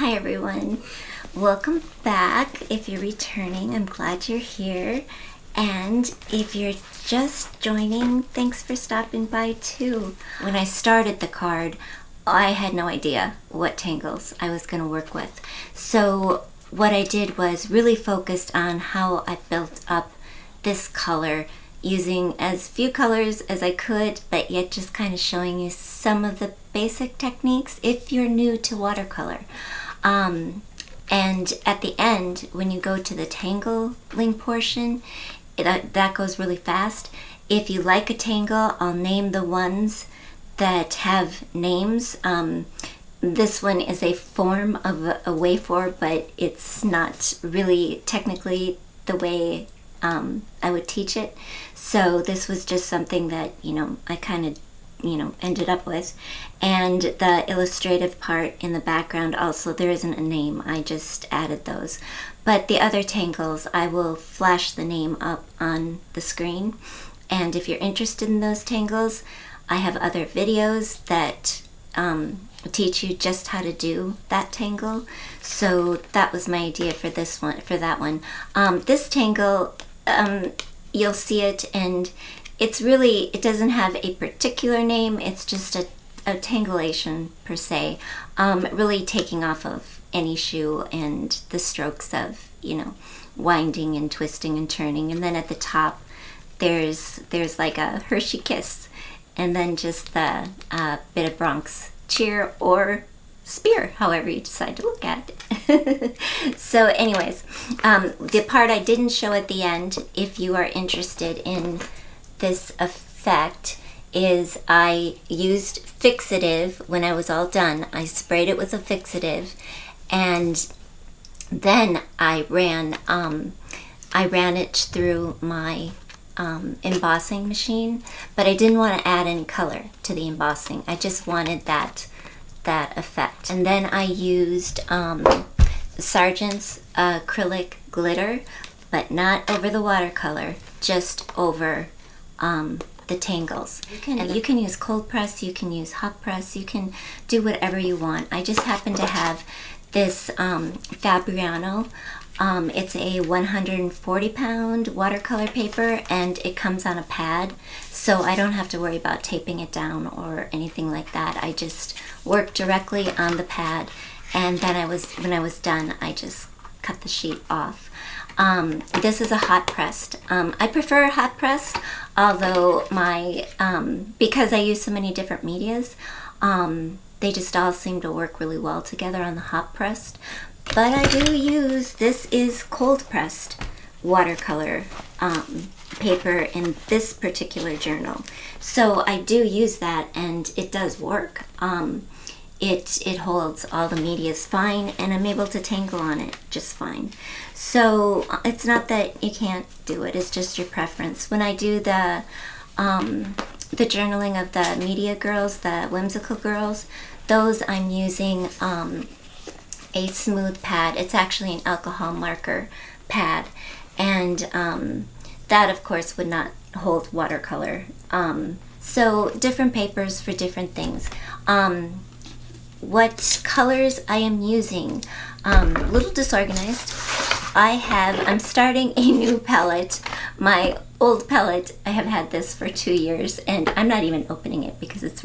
Hi everyone, welcome back. If you're returning, I'm glad you're here. And if you're just joining, thanks for stopping by too. When I started the card, I had no idea what tangles I was going to work with. So what I did was really focused on how I built up this color using as few colors as I could, but yet just kind of showing you some of the basic techniques if you're new to watercolor. And at the end, when you go to the tangling portion, that goes really fast. If you like a tangle, I'll name the ones that have names. This one is a form of a wafer, but it's not really technically the way I would teach it. So this was just something that, I kind of, ended up with. And the illustrative part in the background also, there isn't a name. I just added those. But the other tangles, I will flash the name up on the screen. And if you're interested in those tangles, I have other videos that teach you just how to do that tangle. So that was my idea for this one, for that one. This tangle, you'll see it, and it's really, it doesn't have a particular name. It's just a tangulation per se, really taking off of enyshou and the strokes of, winding and twisting and turning. And then at the top, there's like a Hershey kiss, and then just the bit of Bronx cheer or spear, however you decide to look at it. So anyways, the part I didn't show at the end, if you are interested in this effect, is I used fixative when I was all done. I sprayed it with a fixative, and then I ran it through my embossing machine, but I didn't want to add any color to the embossing. I just wanted that effect. And then I used Sargent's acrylic glitter, but not over the watercolor, just over the tangles. You can use cold press, you can use hot press, you can do whatever you want. I just happen to have this Fabriano. It's a 140-pound watercolor paper, and it comes on a pad, so I don't have to worry about taping it down or anything like that. I just work directly on the pad, and then when I was done, I just cut the sheet off. This is a hot pressed. I prefer hot pressed, although because I use so many different medias, they just all seem to work really well together on the hot pressed. But I do use, this is cold pressed watercolor paper in this particular journal. So I do use that, and it does work. It holds all the medias fine, and I'm able to tangle on it just fine. So it's not that you can't do it, it's just your preference. When I do the journaling of the media girls, the whimsical girls, those I'm using a smooth pad. It's actually an alcohol marker pad, and that of course would not hold watercolor. So different papers for different things. What colors I am using, a little disorganized. I'm starting a new palette. My old palette, I have had this for 2 years, and I'm not even opening it because it's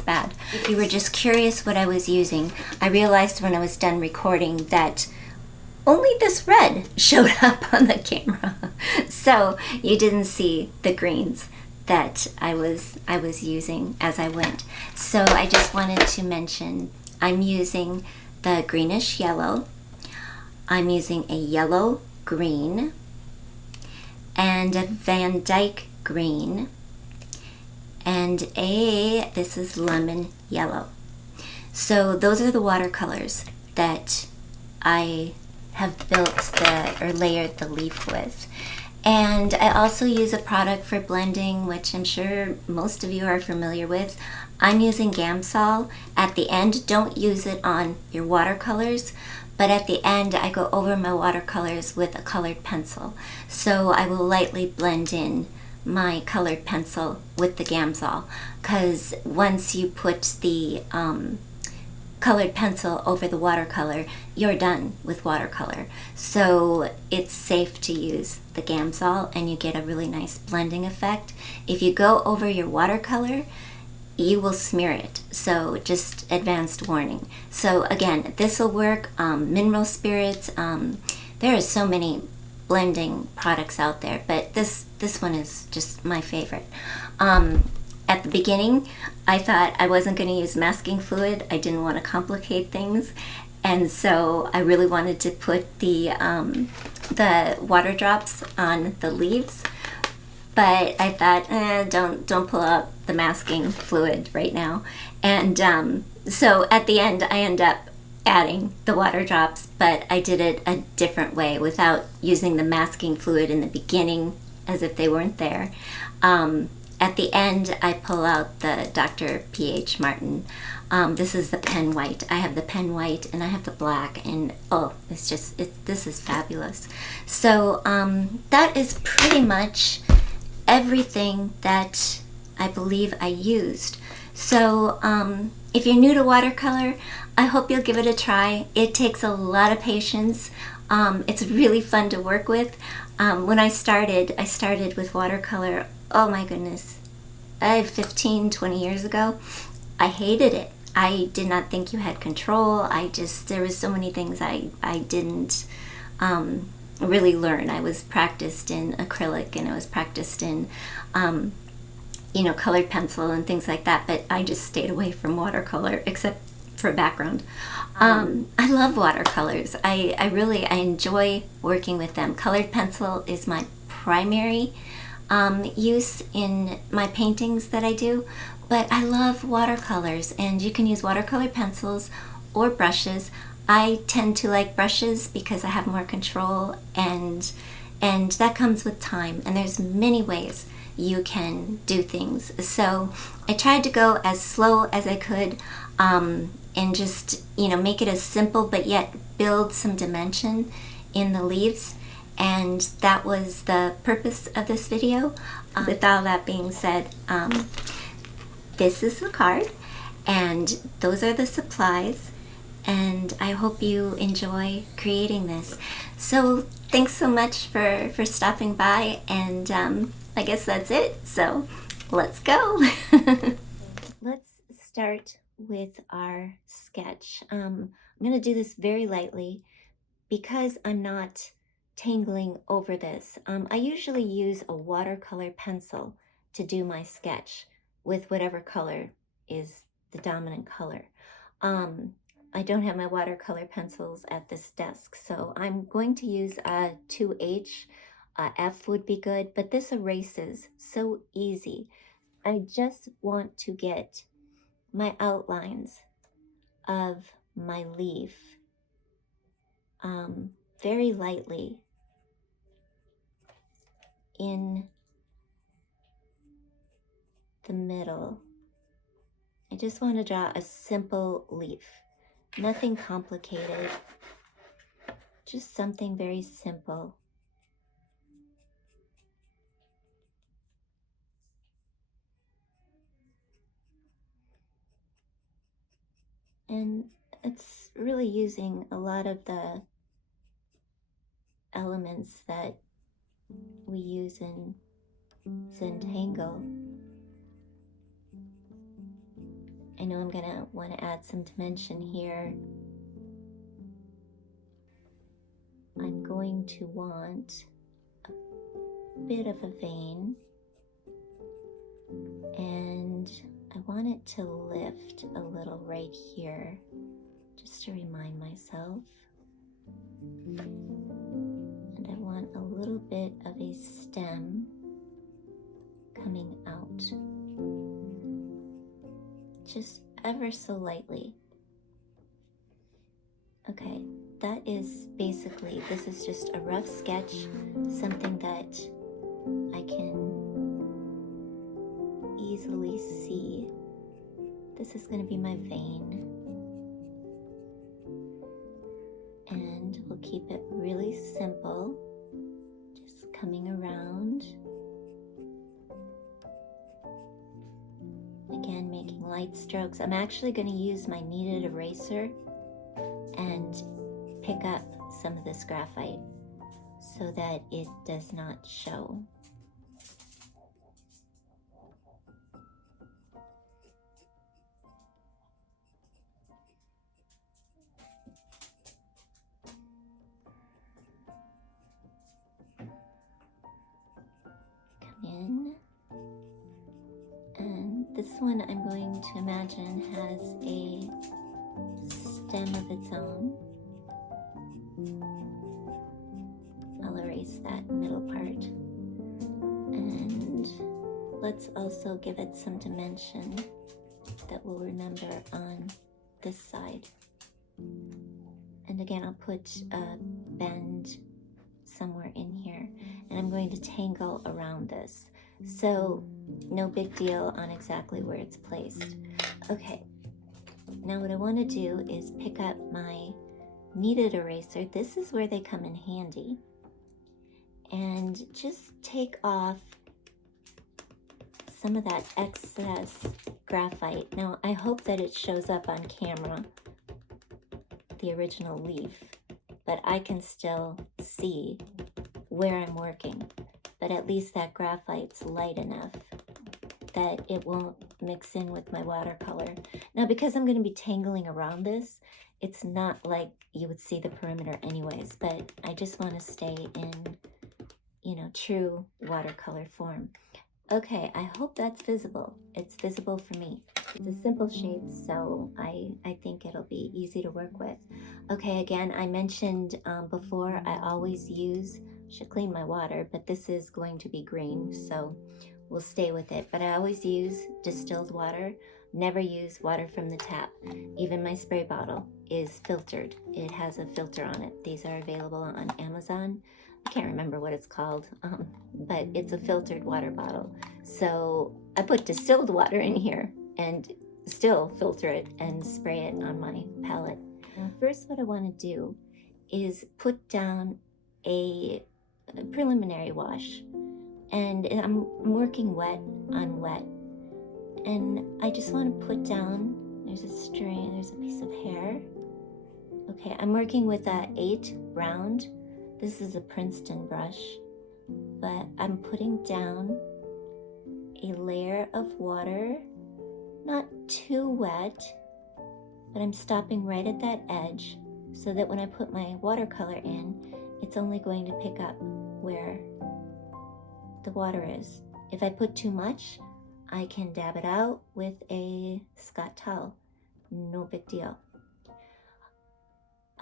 bad. If you were just curious what I was using, I realized when I was done recording that only this red showed up on the camera. So you didn't see the greens that I was using as I went. So I just wanted to mention I'm using the greenish yellow, I'm using a yellow green, and a Van Dyke green, and this is lemon yellow. So those are the watercolors that I have built or layered the leaf with. And I also use a product for blending, which I'm sure most of you are familiar with. I'm using Gamsol. At the end, don't use it on your watercolors, but at the end I go over my watercolors with a colored pencil. So I will lightly blend in my colored pencil with the Gamsol, because once you put the colored pencil over the watercolor, you're done with watercolor. So it's safe to use the Gamsol and you get a really nice blending effect. If you go over your watercolor, you will smear it. So just advanced warning. So again, this will work. Mineral spirits. There are so many blending products out there, but this one is just my favorite. At the beginning, I thought I wasn't going to use masking fluid. I didn't want to complicate things, and so I really wanted to put the water drops on the leaves. But I thought, don't pull out the masking fluid right now. And so at the end, I end up adding the water drops, but I did it a different way without using the masking fluid in the beginning as if they weren't there. At the end, I pull out the Dr. P.H. Martin. This is the pen white. I have the pen white and I have the black, and oh, this is fabulous. So that is pretty much everything that I believe I used. So if you're new to watercolor, I hope you'll give it a try. It takes a lot of patience. It's really fun to work with. When I started with watercolor, oh my goodness, 15-20 years ago. I hated it. I did not think you had control. There was so many things I didn't really learn. I was practiced in acrylic and I was practiced in colored pencil and things like that, but I just stayed away from watercolor except for background. I love watercolors. I enjoy working with them. Colored pencil is my primary use in my paintings that I do, but I love watercolors, and you can use watercolor pencils or brushes. I tend to like brushes because I have more control, and that comes with time, and there's many ways you can do things. So I tried to go as slow as I could, and just make it as simple but yet build some dimension in the leaves. And that was the purpose of this video. With all that being said, this is the card, and those are the supplies, and I hope you enjoy creating this. So thanks so much for stopping by, and I guess that's it. So let's go. Let's start with our sketch. I'm going to do this very lightly because I'm not tangling over this. I usually use a watercolor pencil to do my sketch with whatever color is the dominant color. I don't have my watercolor pencils at this desk, so I'm going to use a 2H. F would be good, but this erases so easy. I just want to get my outlines of my leaf very lightly in the middle. I just want to draw a simple leaf, nothing complicated, just something very simple. And it's really using a lot of the elements that we use in Zentangle. I know I'm gonna want to add some dimension here. I'm going to want a bit of a vein, and I want it to lift a little right here, just to remind myself. And I want a little bit of a stem coming out, just ever so lightly. Okay, that is basically, this is just a rough sketch, something that I can easily see. This is going to be my vein, and we'll keep it really simple, just coming around, again making light strokes. I'm actually going to use my kneaded eraser and pick up some of this graphite so that it does not show. Come in. And this one I'm going to imagine has a stem of its own. I'll erase that middle part. And let's also give it some dimension that we'll remember on this side. And again, I'll put a bend somewhere in here, and I'm going to tangle around this. So no big deal on exactly where it's placed. Okay, now what I want to do is pick up my kneaded eraser. This is where they come in handy. And just take off some of that excess graphite. Now I hope that it shows up on camera, the original leaf, but I can still see where I'm working. But at least that graphite's light enough that it won't mix in with my watercolor. Now, because I'm going to be tangling around this, it's not like you would see the perimeter anyways, but I just want to stay in, you know, true watercolor form. Okay, I hope that's visible. It's visible for me. It's a simple shape, so I think it'll be easy to work with. Okay, again, I mentioned before I always use, should clean my water, but this is going to be green, so we'll stay with it. But I always use distilled water, never use water from the tap. Even my spray bottle is filtered. It has a filter on it. These are available on Amazon. I can't remember what it's called, but it's a filtered water bottle. So I put distilled water in here and still filter it and spray it on my palette. Now, first what I want to do is put down a preliminary wash. And I'm working wet on wet. And I just want to put down, there's a string, there's a piece of hair. Okay, I'm working with a 8 round. This is a Princeton brush, but I'm putting down a layer of water, not too wet, but I'm stopping right at that edge so that when I put my watercolor in, it's only going to pick up where the water is. If I put too much, I can dab it out with a Scott towel. No big deal.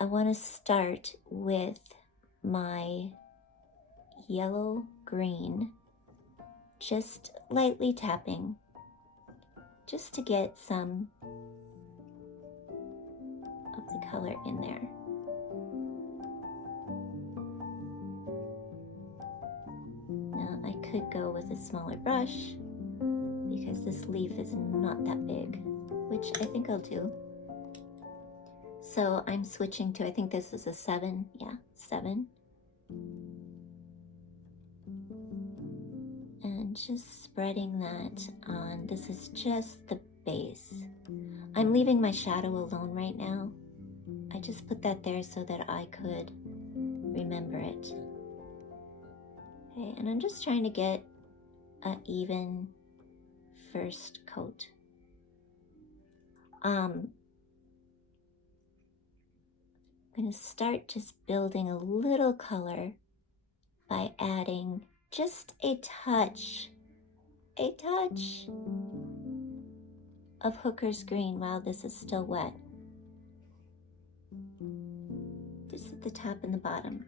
I want to start with my yellow green, just lightly tapping, just to get some of the color in there. Now I could go with a smaller brush because this leaf is not that big, which I think I'll do. So I'm switching to, I think this is a 7, yeah, 7. And just spreading that on, this is just the base. I'm leaving my shadow alone right now. I just put that there so that I could remember it. Okay, and I'm just trying to get an even first coat. I'm going to start just building a little color by adding just a touch of Hooker's green while this is still wet. Just at the top and the bottom.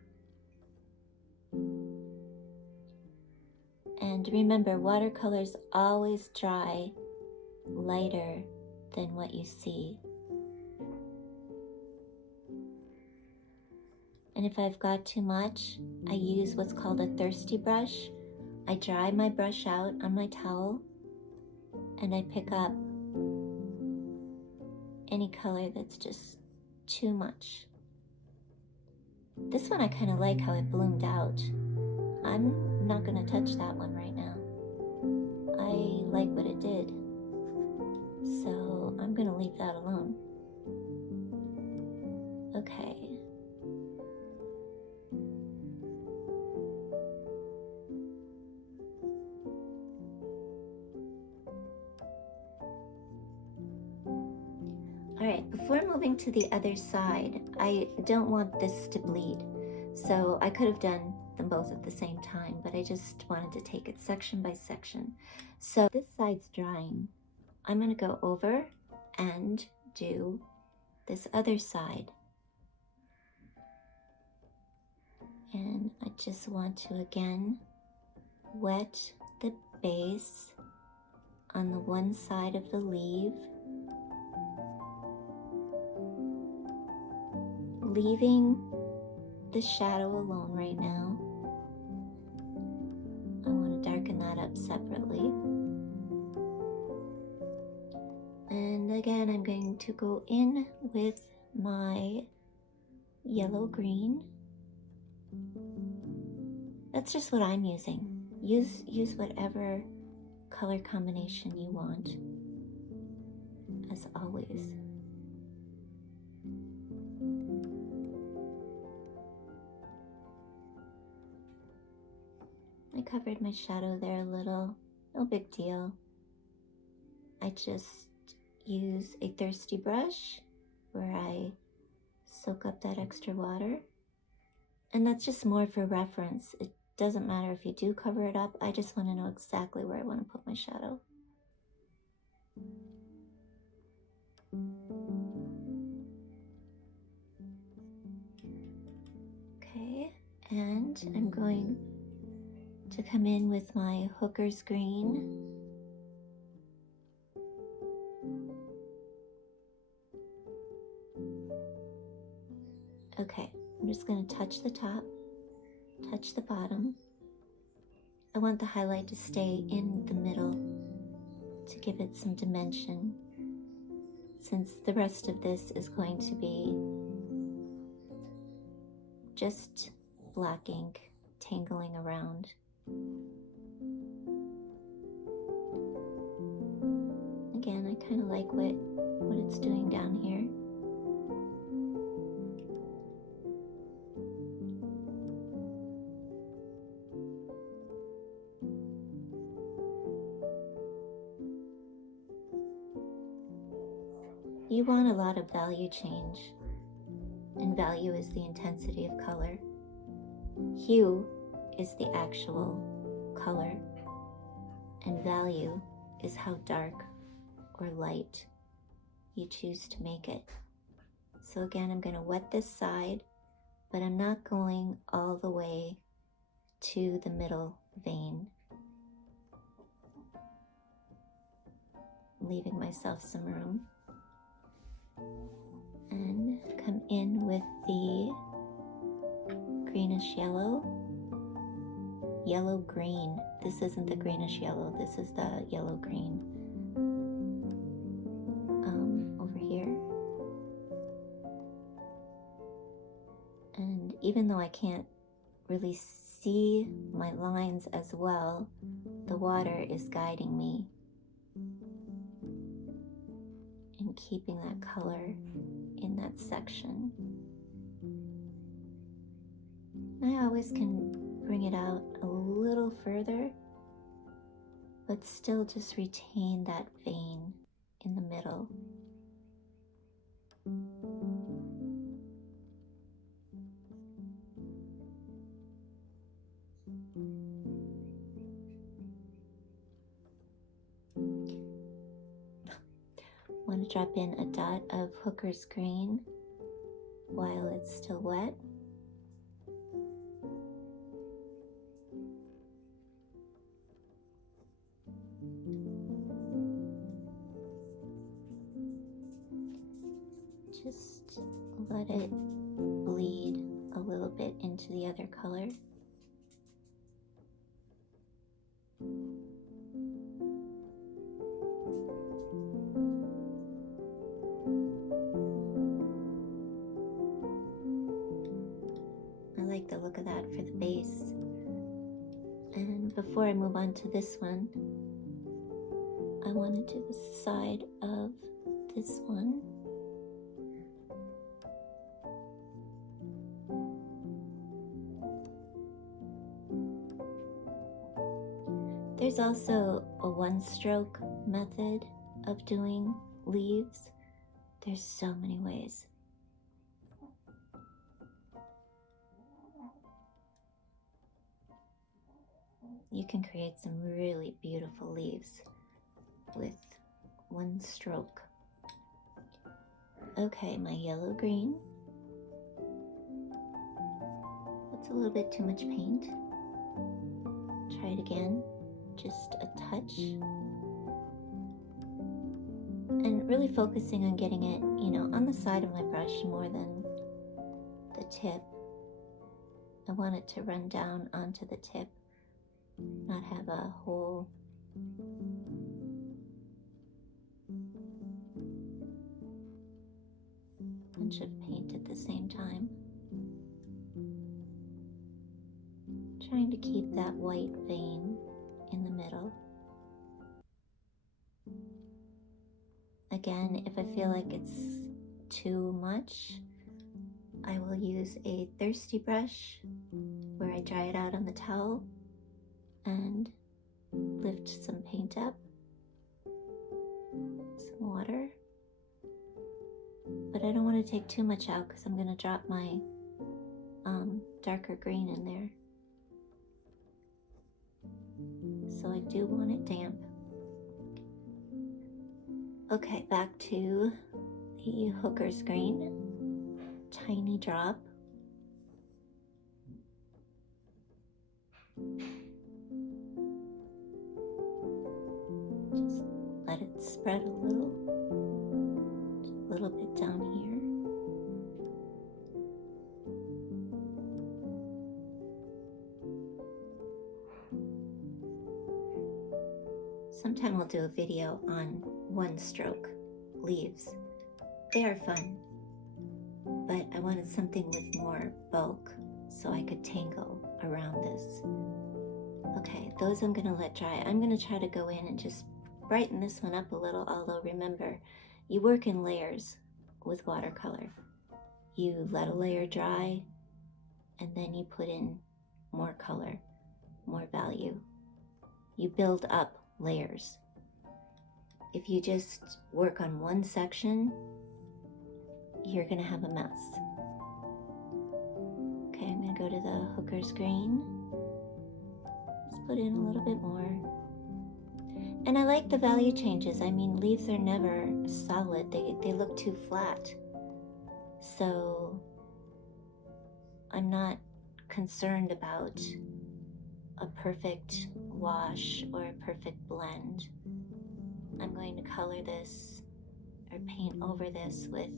And remember, watercolors always dry lighter than what you see. And if I've got too much, I use what's called a thirsty brush. I dry my brush out on my towel and I pick up any color that's just too much. This one I kind of like how it bloomed out. I'm not going to touch that one right now. I like what it did. So I'm going to leave that alone. Okay. Alright, before moving to the other side, I don't want this to bleed. So I could have done them both at the same time, but I just wanted to take it section by section. So this side's drying. I'm going to go over and do this other side. And I just want to again wet the base on the one side of the leaf, leaving the shadow alone right now. I want to darken that up separately. And again, I'm going to go in with my yellow-green. That's just what I'm using. Use whatever color combination you want, as always. I covered my shadow there a little, no big deal. I just use a thirsty brush where I soak up that extra water. And that's just more for reference. It doesn't matter if you do cover it up. I just want to know exactly where I want to put my shadow. Okay, and I'm going to come in with my hooker's green. Okay, I'm just going to touch the top, touch the bottom. I want the highlight to stay in the middle to give it some dimension, since the rest of this is going to be just black ink tangling around. Again, I kind of like what it's doing down here. You want a lot of value change, and value is the intensity of color. Hue is the actual color, and value is how dark or light you choose to make it. So again, I'm going to wet this side, but I'm not going all the way to the middle vein, leaving myself some room. And come in with the greenish yellow, yellow-green. This isn't the greenish yellow, this is the yellow-green. Over here. And even though I can't really see my lines as well, the water is guiding me in keeping that color in that section. I always can bring it out a little further, but still just retain that vein in the middle. I want to drop in a dot of hooker's green while it's still wet. Just let it bleed a little bit into the other color. I like the look of that for the base. And before I move on to this one, I want to do the side of this one. There's also a one-stroke method of doing leaves. There's so many ways. You can create some really beautiful leaves with one stroke. Okay, my yellow-green. That's a little bit too much paint. Try it again, just a touch. And really focusing on getting it, on the side of my brush more than the tip. I want it to run down onto the tip, not have a whole bunch of paint at the same time. Trying to keep that white vein in the middle. Again, if I feel like it's too much, I will use a thirsty brush where I dry it out on the towel and lift some paint up, some water. But I don't want to take too much out because I'm going to drop my darker green in there. So I do want it damp. Okay, back to the hooker's green. Tiny drop. Just let it spread a little bit down here. Sometime I'll do a video on one-stroke leaves. They are fun, but I wanted something with more bulk so I could tangle around this. Okay, those I'm gonna let dry. I'm gonna try to go in and just brighten this one up a little, although remember, you work in layers with watercolor. You let a layer dry, and then you put in more color, more value. You build up layers. If you just work on one section, you're gonna have a mess. Okay, I'm gonna go to the hooker's green. Just put in a little bit more. And I like the value changes. I mean, leaves are never solid. They look too flat. So I'm not concerned about a perfect wash or a perfect blend. I'm going to color this or paint over this with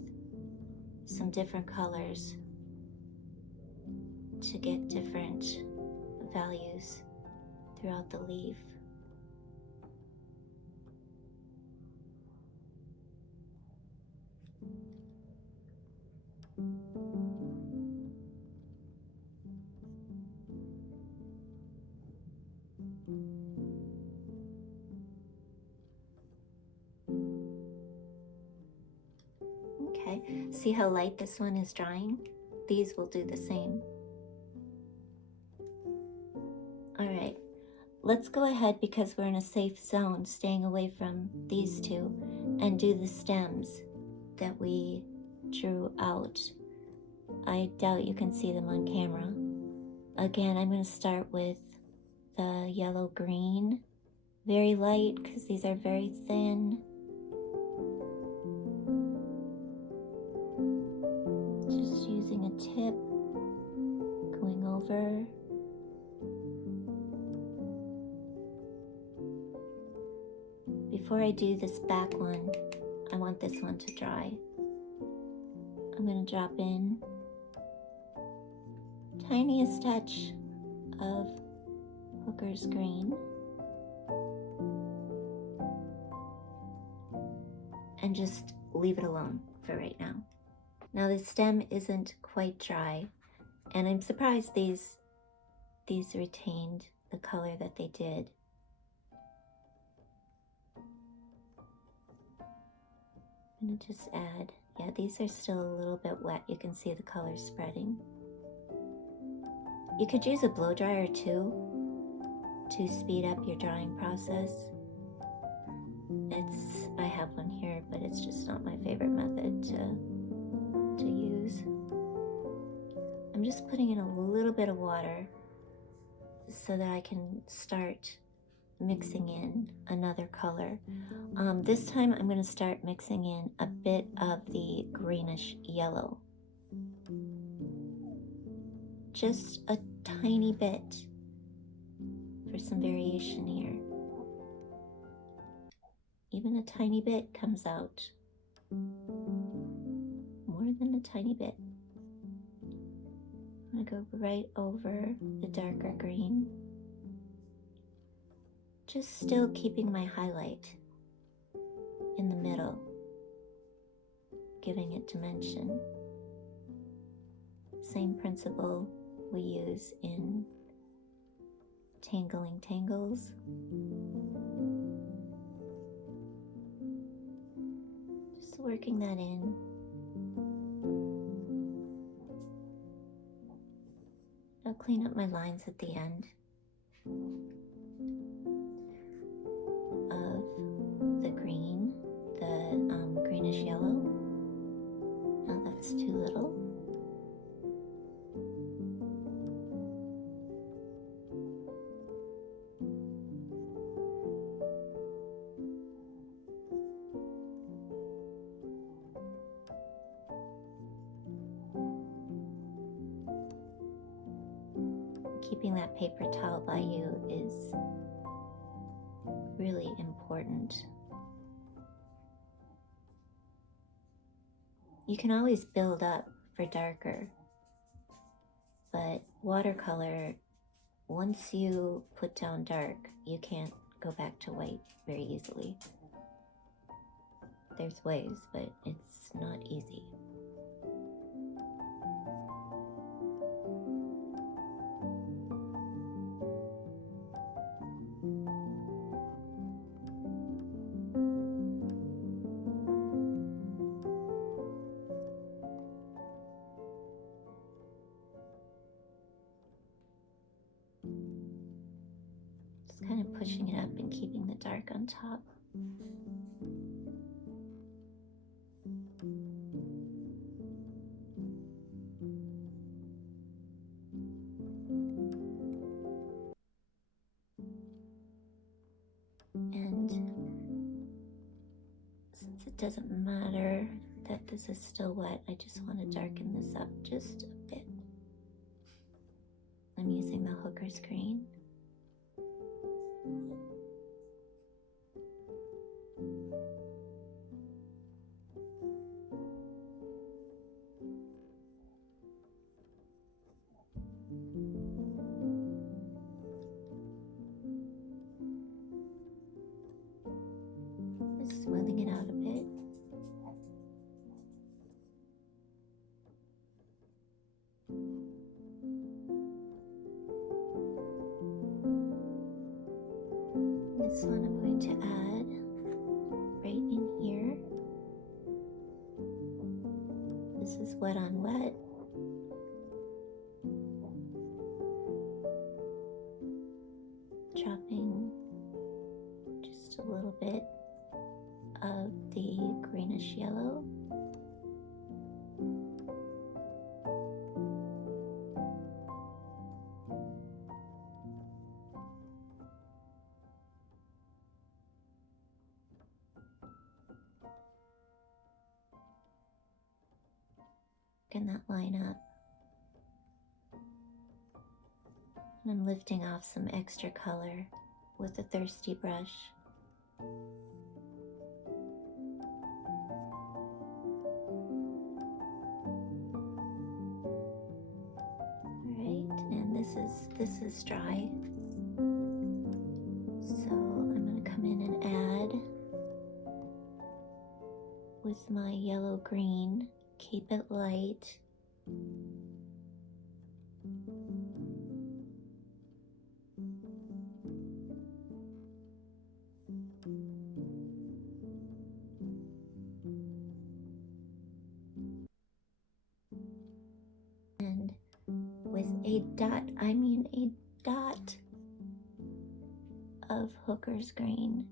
some different colors to get different values throughout the leaf. Okay, see how light this one is drying? These will do the same. All right, let's go ahead because we're in a safe zone, staying away from these two, and do the stems that we drew out. I doubt you can see them on camera. Again, I'm going to start with the yellow-green, very light because these are very thin. Just using a tip, going over. Before I do this back one, I want this one to dry. I'm going to drop in tiniest touch of hooker's green and just leave it alone for right now. Now the stem isn't quite dry, and I'm surprised these retained the color that they did. I'm going to just add, yeah, these are still a little bit wet. You can see the colors spreading. You could use a blow dryer too to speed up your drawing process. I have one here, but it's just not my favorite method to use. I'm just putting in a little bit of water so that I can start mixing in another color. This time I'm going to start mixing in a bit of the greenish yellow. Just a tiny bit for some variation here. Even a tiny bit comes out. More than a tiny bit. I'm going to go right over the darker green. Just still keeping my highlight in the middle, giving it dimension. Same principle we use in Tangling Tangles. Just working that in. I'll clean up my lines at the end of the green, the greenish yellow. Now that's too little. Keeping that paper towel by you is really important. You can always build up for darker, but watercolor, once you put down dark, you can't go back to white very easily. There's ways, but it's not easy. Just kind of pushing it up and keeping the dark on top. And since it doesn't matter that this is still wet, I just want to darken this up just a bit. I'm using the Hooker's green. Just smoothing it out a bit. This one I'm going to add right in here. This is wet on wet. Dropping just a little bit of the greenish yellow. Can that line up? And I'm lifting off some extra color with a thirsty brush. Alright, and this is dry. So I'm going to come in and add with my yellow green. Keep it light. a dot of Hooker's green.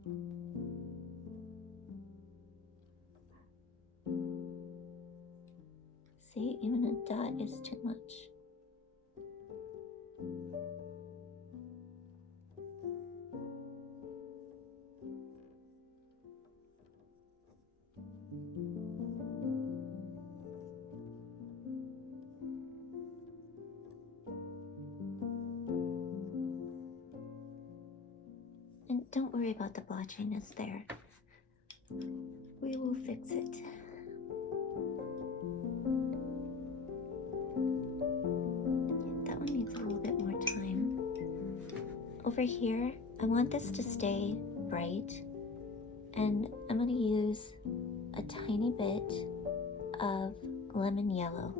See, even a dot is too much. And don't worry about the blotching, it's there. We will fix it. That one needs a little bit more time. Over here, I want this to stay bright, and I'm going to use a tiny bit of lemon yellow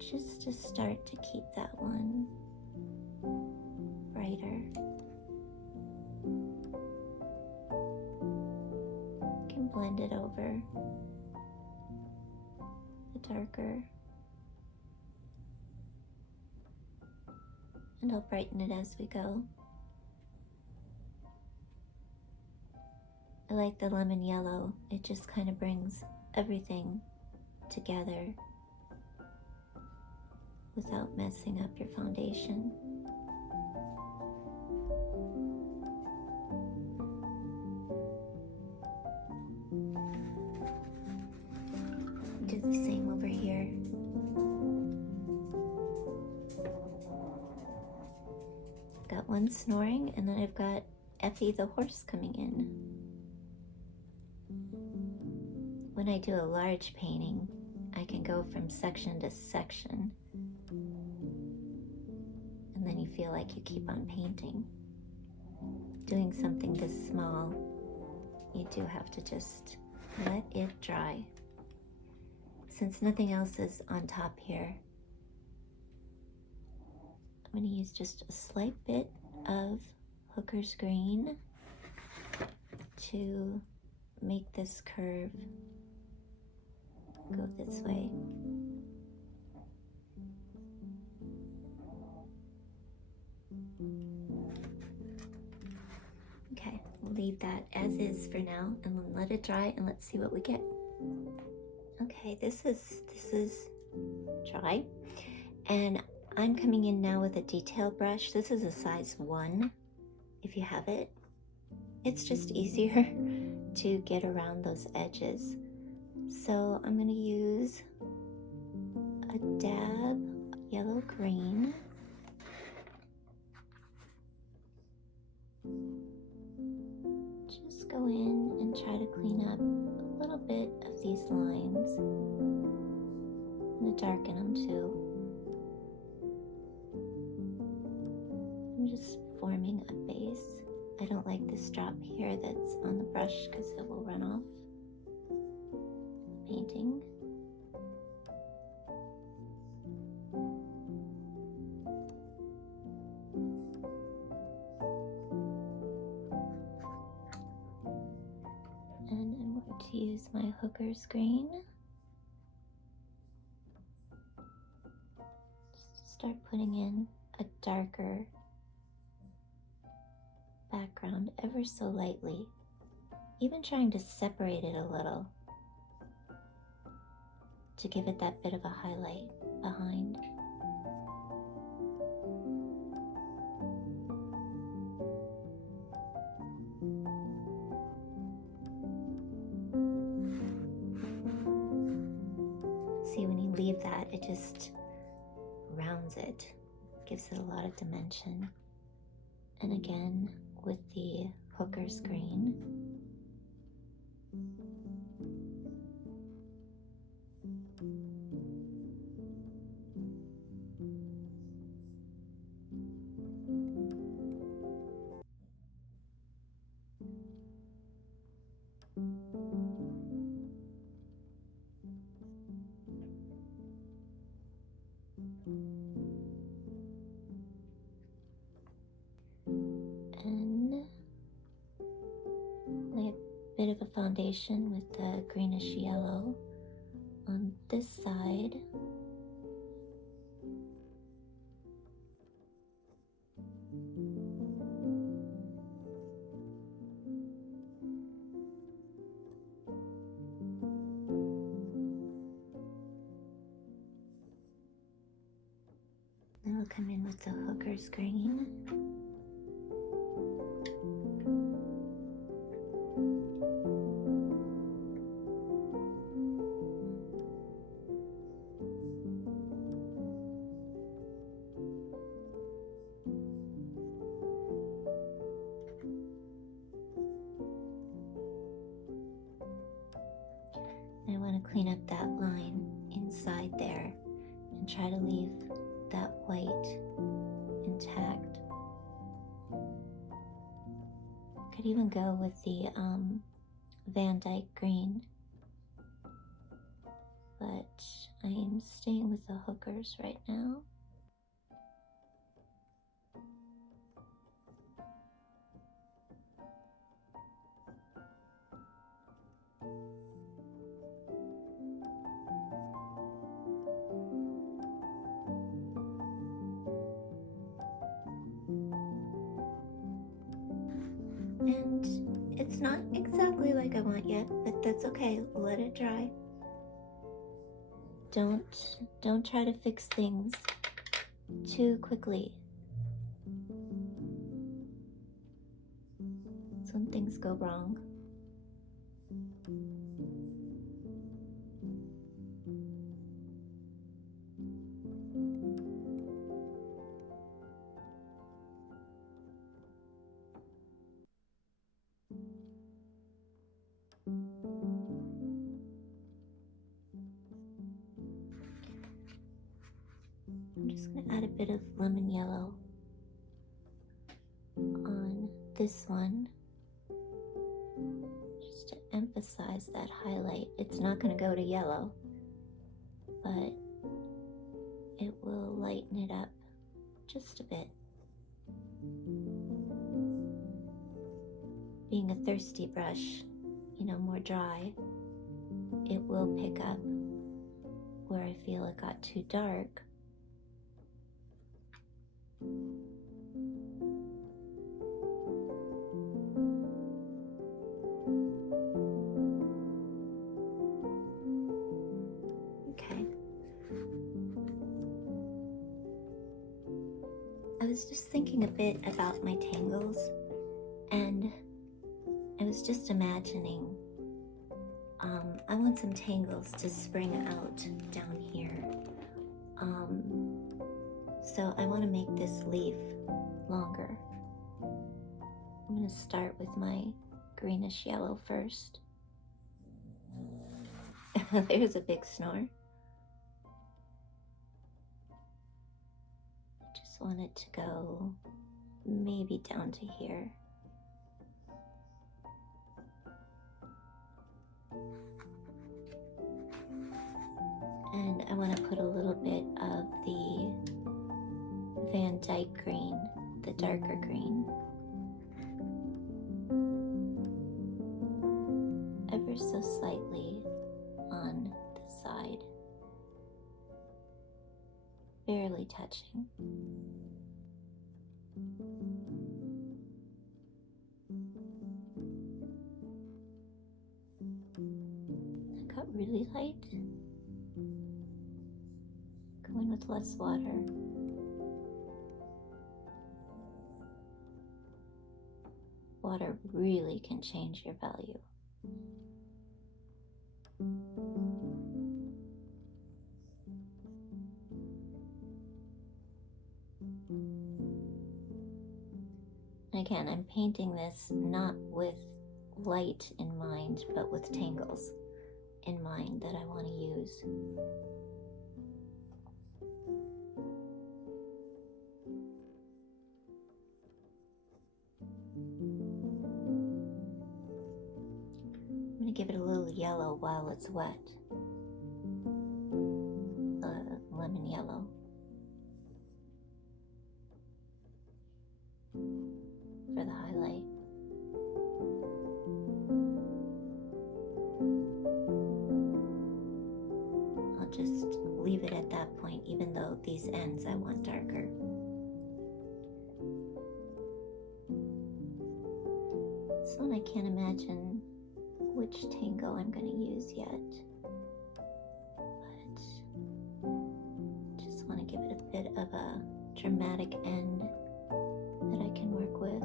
just to start to keep that one brighter. Can blend it over the darker, and I'll brighten it as we go. I like the lemon yellow. It just kind of brings everything together without messing up your foundation. Do the same over here. Got one snoring, and then I've got Effie the horse coming in. When I do a large painting, I can go from section to section, and then you feel like you keep on painting. Doing something this small, you do have to just let it dry. Since nothing else is on top here, I'm going to use just a slight bit of Hooker's green to make this curve go this way. Okay, we'll leave that as is for now and then let it dry, and let's see what we get. Okay, this is dry, and I'm coming in now with a detail brush. This is a size 1 if you have it. It's just easier to get around those edges. So I'm going to use a dab yellow green. Just go in and try to clean up a little bit of these lines. I'm going to darken them too. I'm just forming a base. I don't like this drop here that's on the brush because it will run off the painting. And I'm going to use my Hooker's green. Just to start putting in a darker background ever so lightly, even trying to separate it a little to give it that bit of a highlight behind. See, when you leave that, it just rounds it, gives it a lot of dimension. And again, with the Hooker's green, and lay a bit of a foundation with the greenish yellow on this side. Then we'll come in with the hooker's green. I want to clean up that line inside there and try to leave that white intact. Could even go with the Van Dyke green, but I am staying with the hookers right now. And it's not exactly like I want yet, but that's okay. Let it dry. Don't try to fix things too quickly. Some things go wrong. I'm just going to add a bit of lemon yellow on this one, just to emphasize that highlight. It's not going to go to yellow, but it will lighten it up just a bit. Being a thirsty brush, more dry, it will pick up where I feel it got too dark. I was just thinking a bit about my tangles, and I was just imagining I want some tangles to spring out down here. So I want to make this leaf longer. I'm going to start with my greenish yellow first. There's a big snore. Just want it to go maybe down to here. And I want to put a little bit of the Van Dyke green, the darker green, ever so slightly on the side, barely touching. That got really light. Going with less water. Water really can change your value. Again, I'm painting this not with light in mind, but with tangles in mind that I want to use. I'm going to give it a little yellow while it's wet. Lemon yellow. For the highlight. I'll just leave it at that point, even though these ends I want darker. This one I can't imagine which tangle I'm going to use yet, but just want to give it a bit of a dramatic end that I can work with.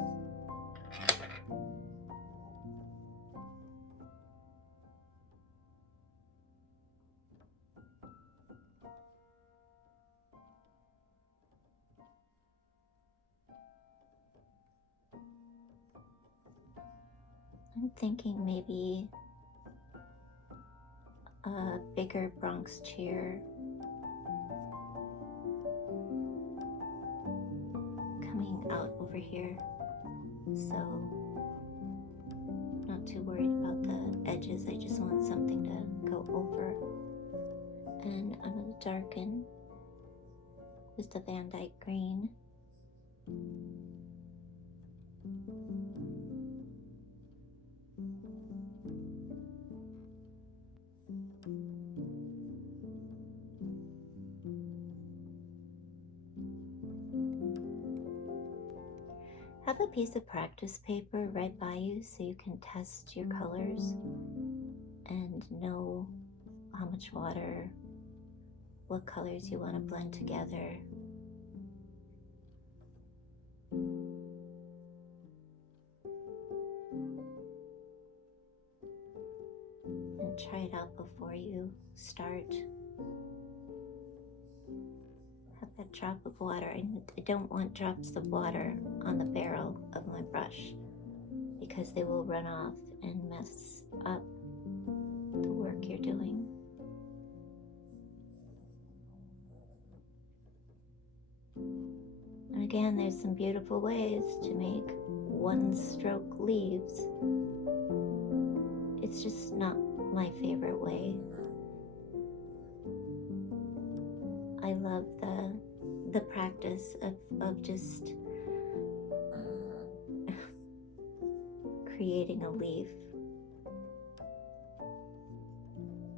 I'm thinking maybe a bigger Bronx chair coming out over here, so not too worried about the edges. I just want something to go over, and I'm going to darken with the Van Dyke green. Have a piece of practice paper right by you so you can test your colors and know how much water, what colors you want to blend together. And try it out before you start. Have that drop of water. I don't want drops of water on the barrel of my brush because they will run off and mess up the work you're doing. And again, there's some beautiful ways to make one-stroke leaves. It's just not my favorite way. I love the practice of just creating a leaf.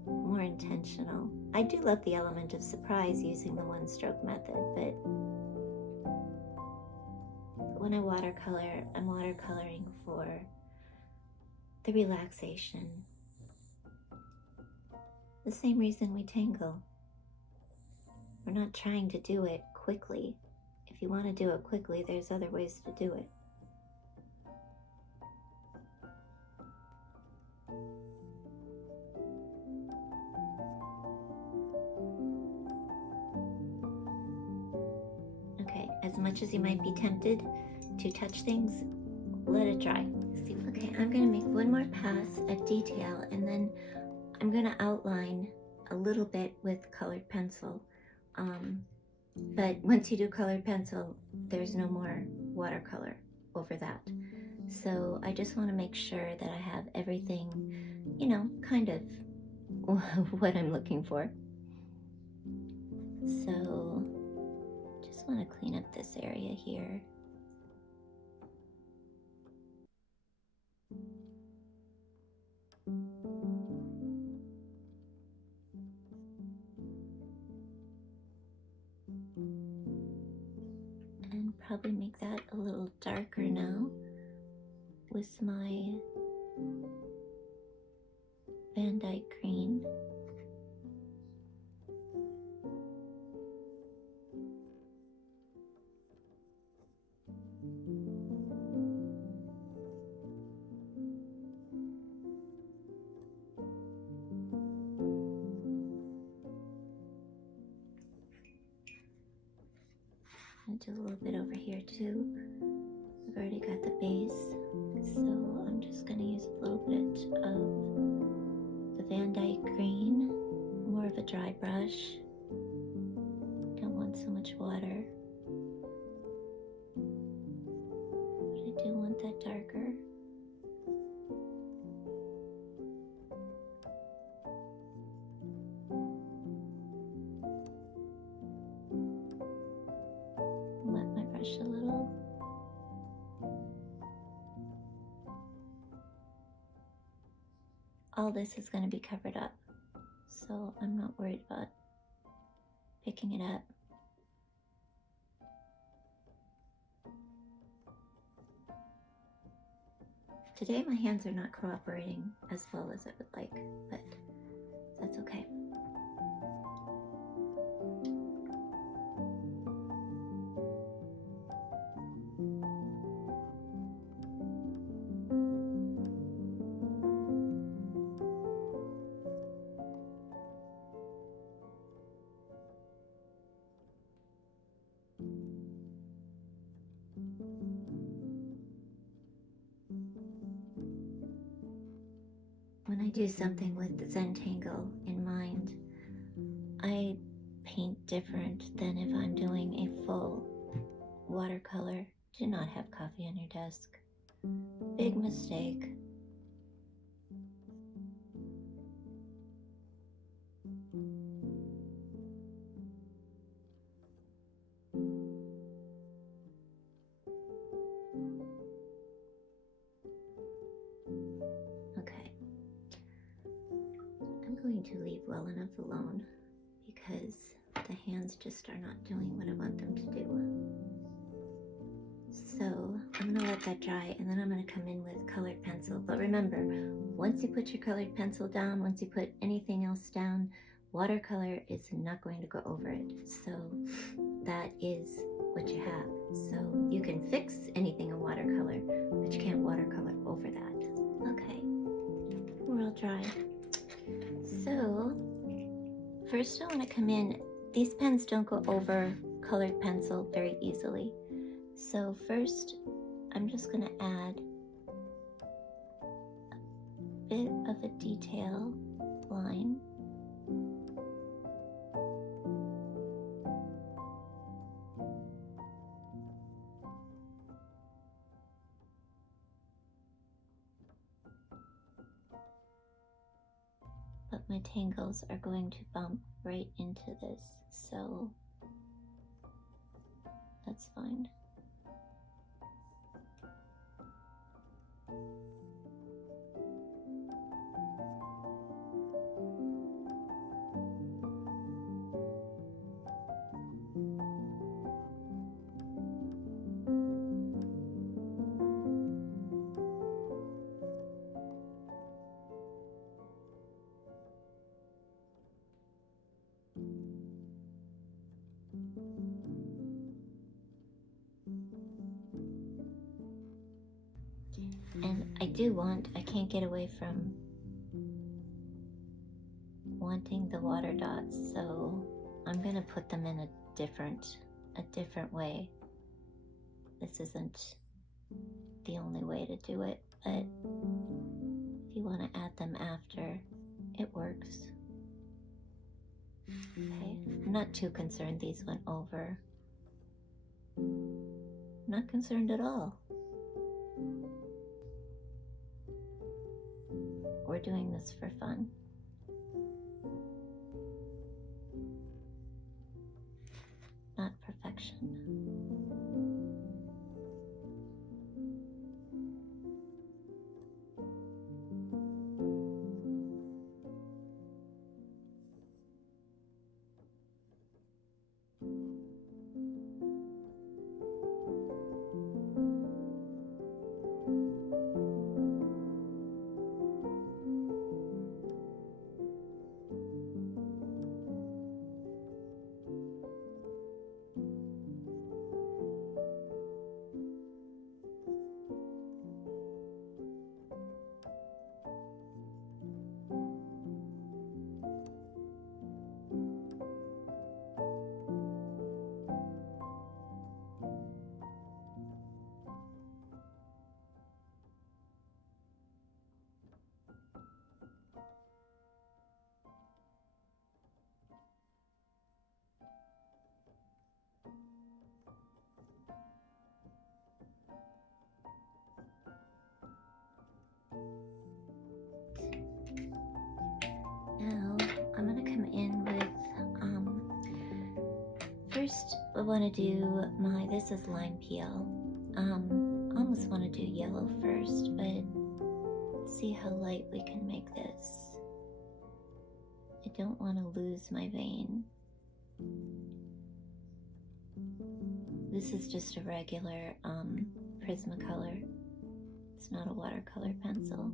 More intentional. I do love the element of surprise using the one-stroke method, but when I watercolor, I'm watercoloring for the relaxation. The same reason we tangle. We're not trying to do it quickly. If you want to do it quickly, there's other ways to do it. Okay, as much as you might be tempted to touch things, let it dry. Okay, I'm going to make one more pass at detail, and then I'm going to outline a little bit with colored pencil. But once you do colored pencil, there's no more watercolor over that. So I just want to make sure that I have everything, kind of what I'm looking for. So just want to clean up this area here. And probably make that a little darker now with my Van Dyke green. I'll do a little bit over here too. I've already got the base, so I'm just going to use a little bit of the Van Dyke green, more of a dry brush. Don't want so much water, but I do want that darker. A little. All this is going to be covered up, so I'm not worried about picking it up. Today my hands are not cooperating as well as I would like, but that's okay. when I do something with the Zentangle in mind, I paint different than if I'm doing a full watercolor. Do not have coffee on your desk. Big mistake. Okay. I'm going to leave well enough alone because the hands just are not doing what I want them to do. So I'm gonna let that dry, and then I'm gonna come in with colored pencil. But remember, once you put your colored pencil down, once you put anything else down, watercolor is not going to go over it. So that is what you have. So you can fix anything in watercolor, but you can't watercolor over that. Okay, we're all dry. So first I want to come in. These pens don't go over colored pencil very easily. So first, I'm just going to add a bit of a detail line. But my tangles are going to bump right into this, so that's fine. And I can't get away from wanting the water dots, so I'm gonna put them in a different way. This isn't the only way to do it, but if you want to add them after, it works. Okay, I'm not too concerned these went over. I'm not concerned at all. We're doing this for fun. Not perfection. Now I'm gonna come in with first I want to do this is lime peel. Almost want to do yellow first, but let's see how light we can make this. I don't want to lose my vein. This is just a regular Prismacolor. It's not a watercolor pencil.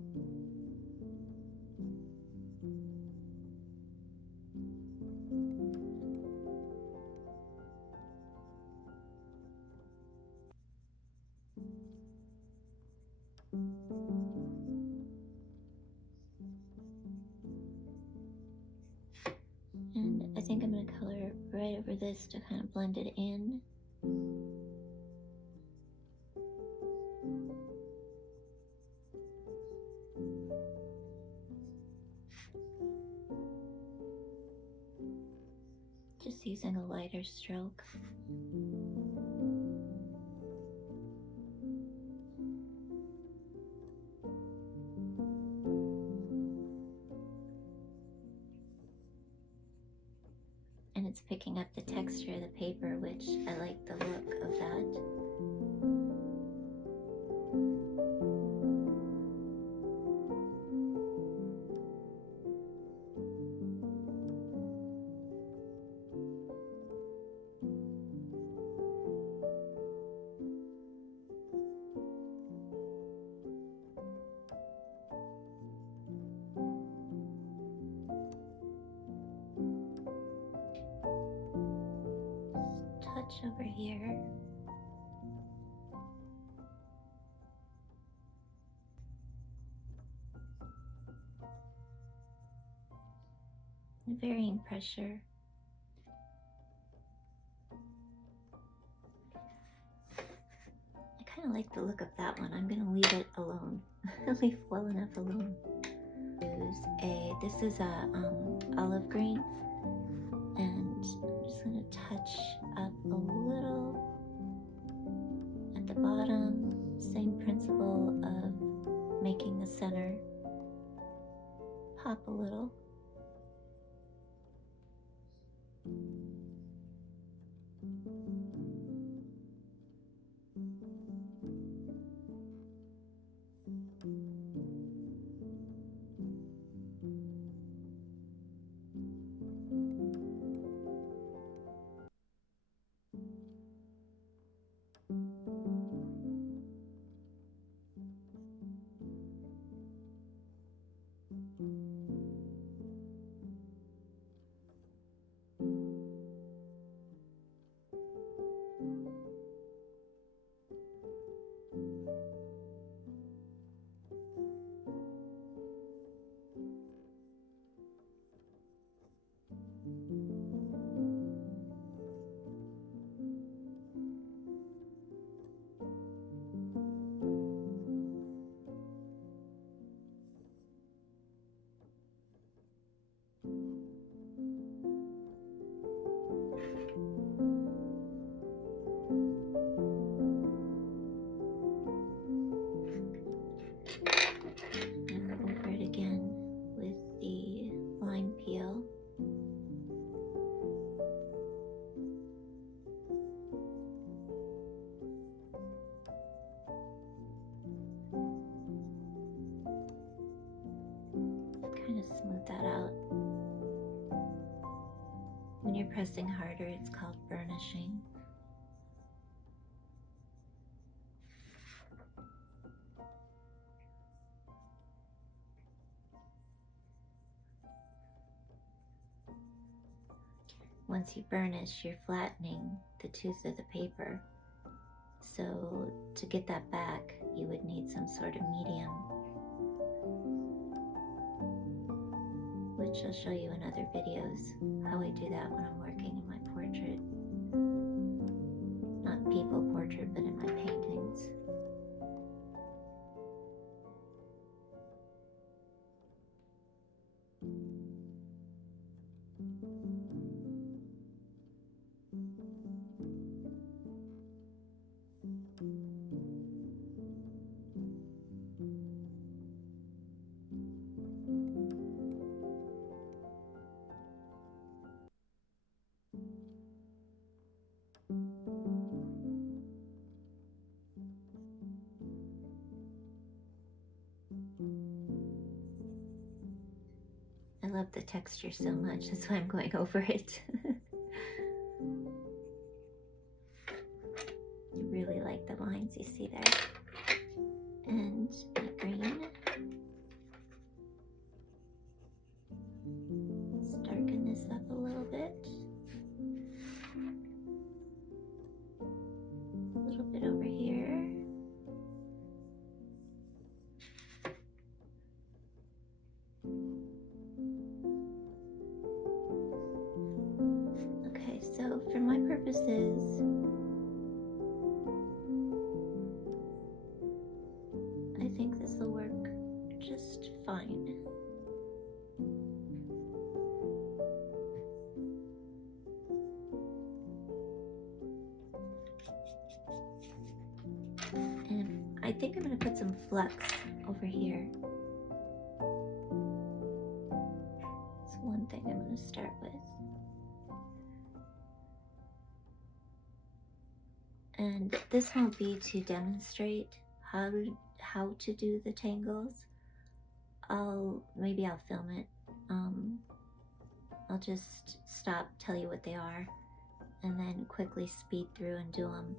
And I think I'm going to color right over this to kind of blend it in. using a lighter stroke. And it's picking up the texture of the paper, which I like the look of that. Touch over here. Varying pressure. I kind of like the look of that one. I'm going to leave it alone. Leave well enough alone. This is a olive green, and I'm just going to touch up a little at the bottom. Same principle of making the center pop a little. Smooth that out. When you're pressing harder, it's called burnishing. Once you burnish, you're flattening the tooth of the paper. So to get that back, you would need some sort of medium, which I'll show you in other videos how I do that when I'm working in my portrait. Not people portrait, but in my paintings. I love the texture so much, that's why I'm going over it. I really like the lines you see there. And my green. Let's darken this up a little bit. A little bit over here. So for my purposes, I think this will work I think I'm going to put some flux over here. That's one thing I'm going to start with. And this won't be to demonstrate how to do the tangles. Maybe I'll film it. I'll just stop, tell you what they are, and then quickly speed through and do them.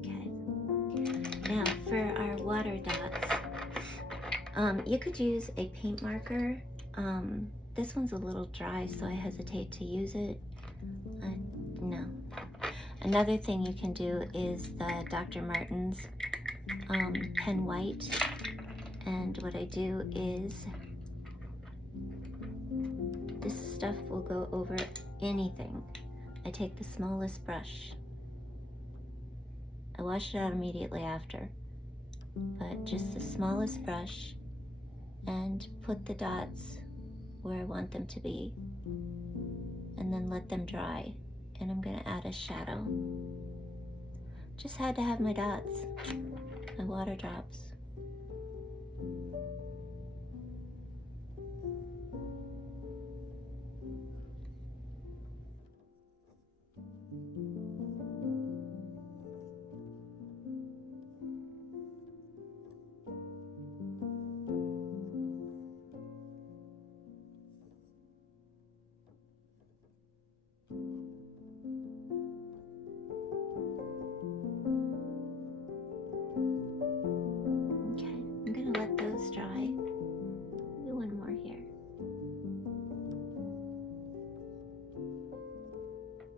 Okay. Now for our water dots, you could use a paint marker. This one's a little dry, so I hesitate to use it. No. Another thing you can do is the Dr. Martens pen white. And what I do is, this stuff will go over anything. I take the smallest brush. I wash it out immediately after, but just the smallest brush, and put the dots where I want them to be, and then let them dry. And I'm gonna add a shadow. Just had to have my dots, my water drops.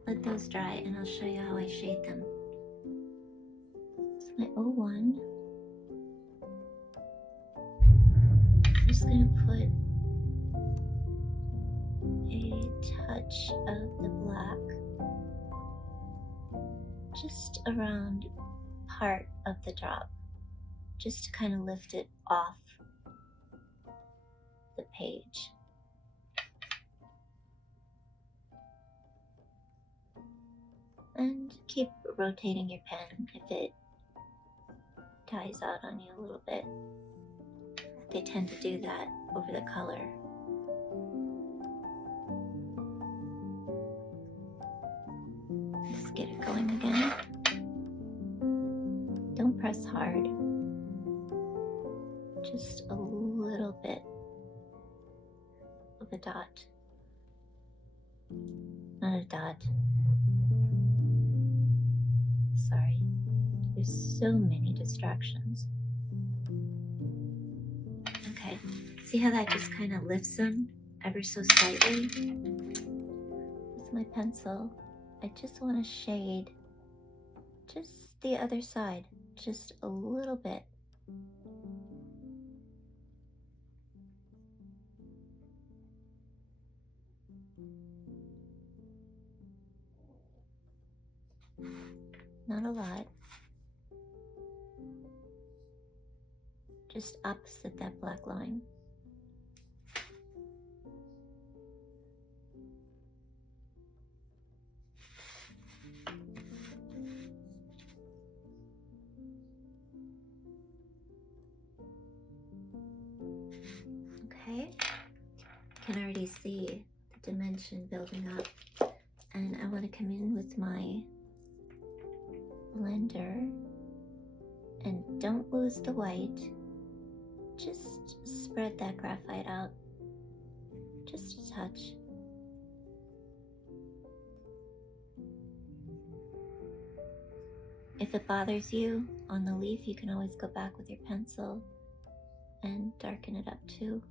Let those dry and I'll show you how I shade them. It's my 01. I'm just going to put a touch of the black just around part of the drop, just to kind of lift it off the page. And keep rotating your pen if it dies out on you a little bit. They tend to do that over the color. Just get it going again. Don't press hard. Just a little bit of a dot. Not a dot. Sorry, there's so many distractions. Okay, see how that just kind of lifts them ever so slightly? With my pencil, I just want to shade just the other side, just a little bit. Not a lot. Just opposite that black line. Okay, can already see the dimension building up, and I want to come in with my blender, and don't lose the white. Just spread that graphite out just a touch. If it bothers you on the leaf, you can always go back with your pencil and darken it up too.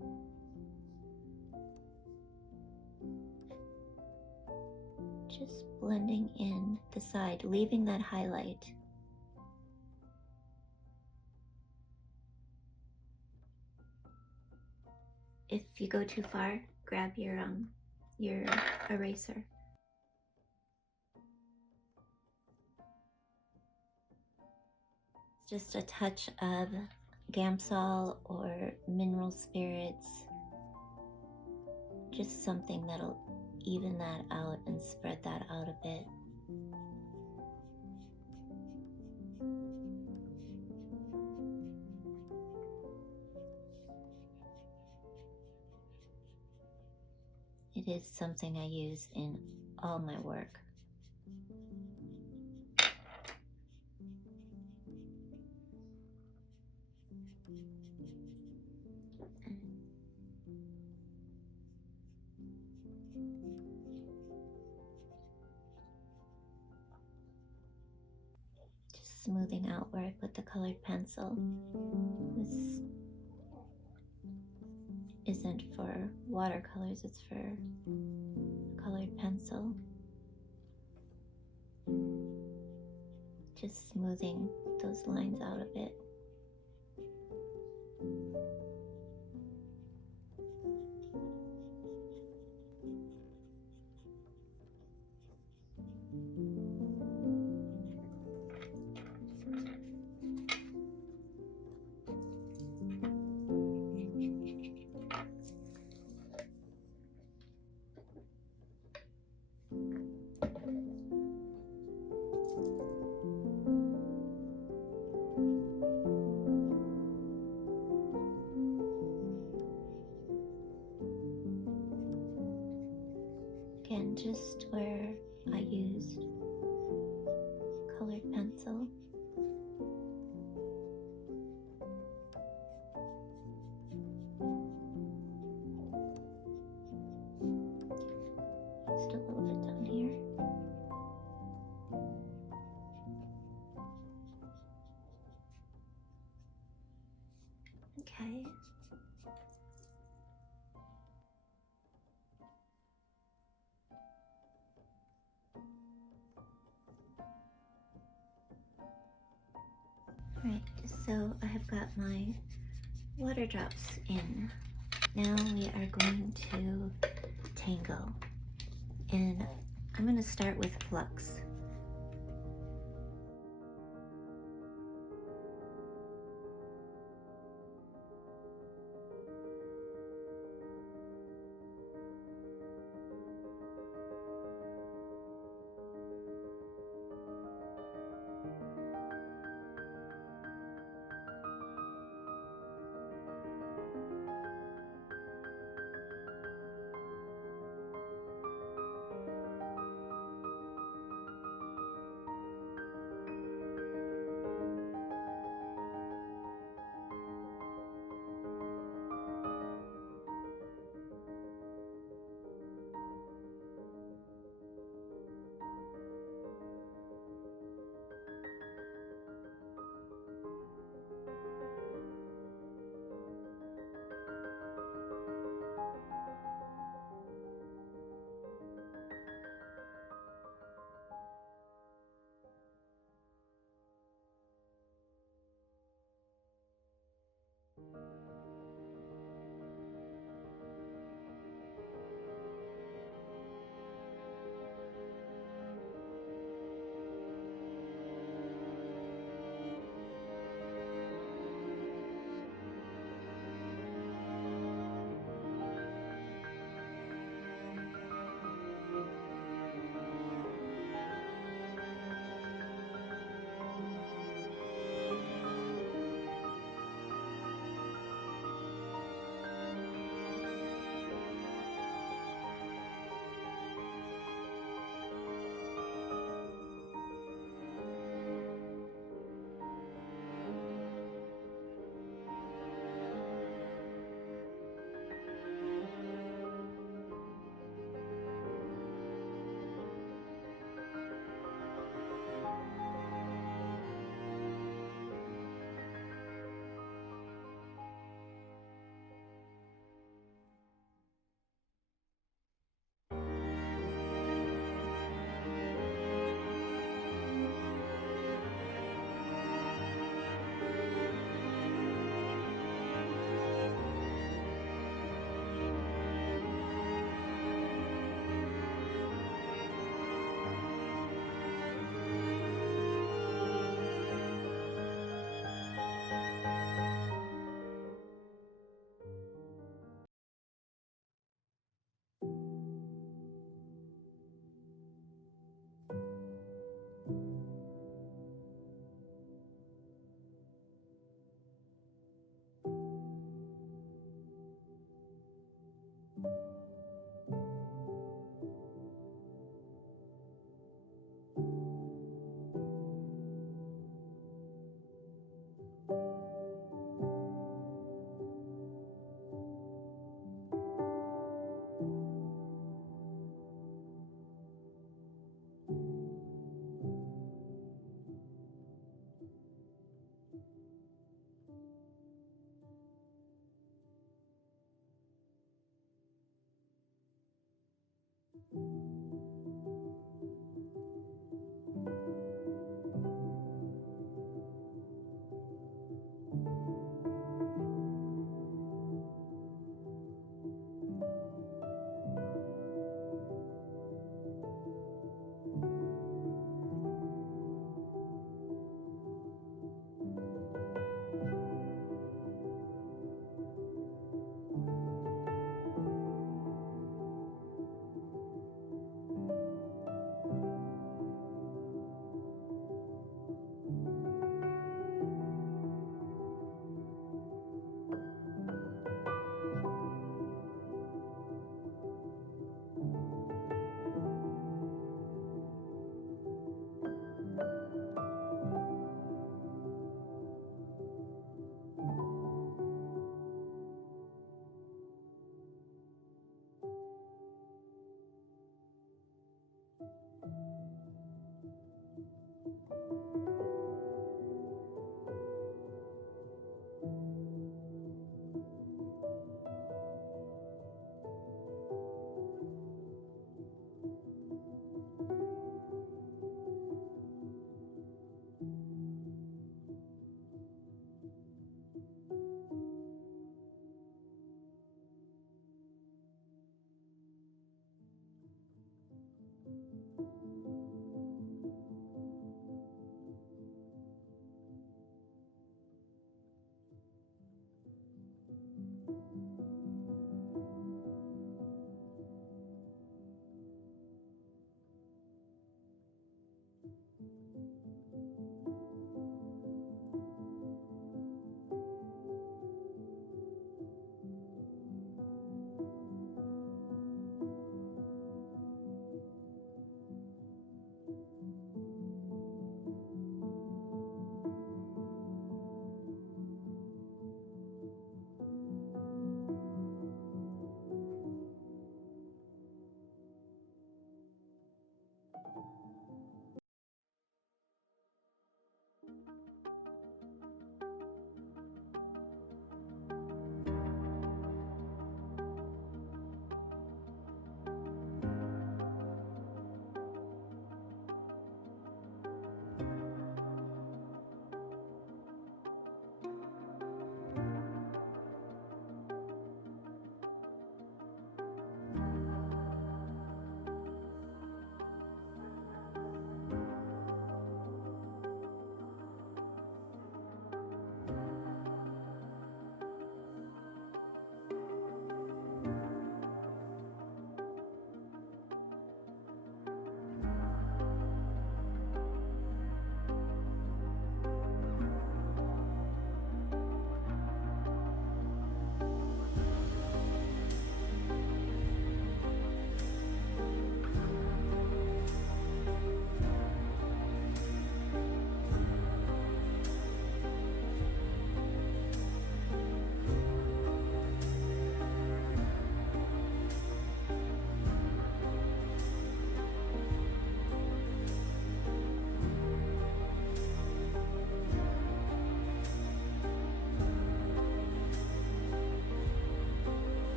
Just blending in the side, leaving that highlight. If you go too far, grab your eraser. It's just a touch of Gamsol or mineral spirits, just something that'll even that out and spread that out a bit. It is something I use in all my work. Just smoothing out where I put the colored pencil. This isn't for watercolors, it's for colored pencil. Just smoothing those lines out a bit. Again, just where I used colored pencil. Just a little bit down here. Okay. Alright, so I have got my water drops in. Now we are going to tangle. And I'm going to start with flux.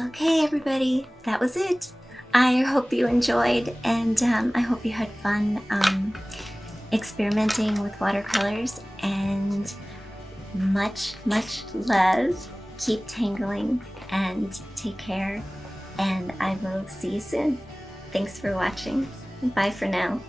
Okay, everybody, that was it. I hope you enjoyed, and I hope you had fun experimenting with watercolors, and much love. Keep tangling and take care, and I will see you soon. Thanks for watching. Bye for now.